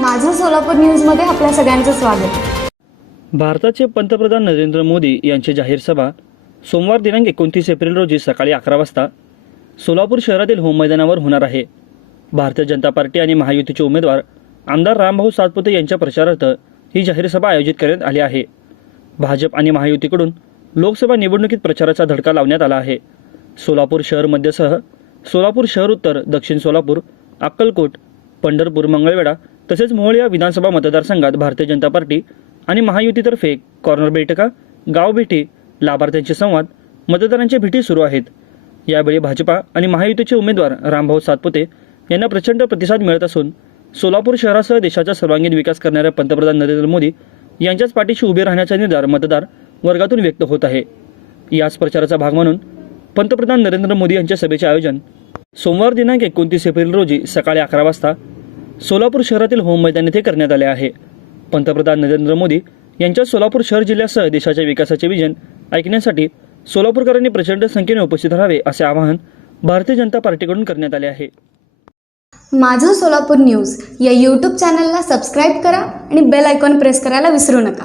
माझं सोलापूर न्यूजमध्ये आपल्या सगळ्यांचं स्वागत. भारताचे पंतप्रधान नरेंद्र मोदी यांची जाहीर सभा सोमवार दिनांक एकोणतीस एप्रिल रोजी सकाळी अकरा वाजता सोलापूर शहरातील होम मैदानावर होणार आहे. भारतीय जनता पार्टी आणि महायुतीचे उमेदवार आमदार रामभाऊ सातपुते यांच्या प्रचारार्थ ही जाहीर सभा आयोजित करण्यात आली आहे. भाजप आणि महायुतीकडून लोकसभा निवडणुकीत प्रचाराचा धडका लावण्यात आला आहे. सोलापूर शहर मध्यसह सोलापूर शहर उत्तर दक्षिण सोलापूर अक्कलकोट पंढरपूर मंगळवेढा तसेच मोहोळ या विधानसभा मतदारसंघात भारतीय जनता पार्टी आणि महायुतीतर्फे कॉर्नर बैठका गाव भेटी लाभार्थ्यांचे संवाद मतदारांच्या भेटी सुरू आहेत. यावेळी भाजपा आणि महायुतीचे उमेदवार रामभाऊ सातपुते यांना प्रचंड प्रतिसाद मिळत असून सोलापूर शहरासह देशाचा सर्वांगीण विकास करणाऱ्या पंतप्रधान नरेंद्र मोदी यांच्याच पाठीशी उभे राहण्याचा निर्धार मतदार वर्गातून व्यक्त होत आहे. याच प्रचाराचा भाग म्हणून पंतप्रधान नरेंद्र मोदी यांच्या सभेचे आयोजन सोमवार दिनांक एकोणतीस एप्रिल रोजी सकाळी अकरा वाजता सोलापूर शहरातील होम मैदान येथे करण्यात आले आहे. पंतप्रधान नरेंद्र मोदी यांच्या सोलापूर शहर जिल्ह्यासह देशाच्या विकासाचे विजन ऐकण्यासाठी सोलापूरकरांनी प्रचंड संख्येने उपस्थित राहावे असे आवाहन भारतीय जनता पार्टीकडून करण्यात आले आहे. माझं सोलापूर न्यूज या यूट्यूब चॅनलला सबस्क्राईब करा आणि बेल आयकॉन प्रेस करायला विसरू नका.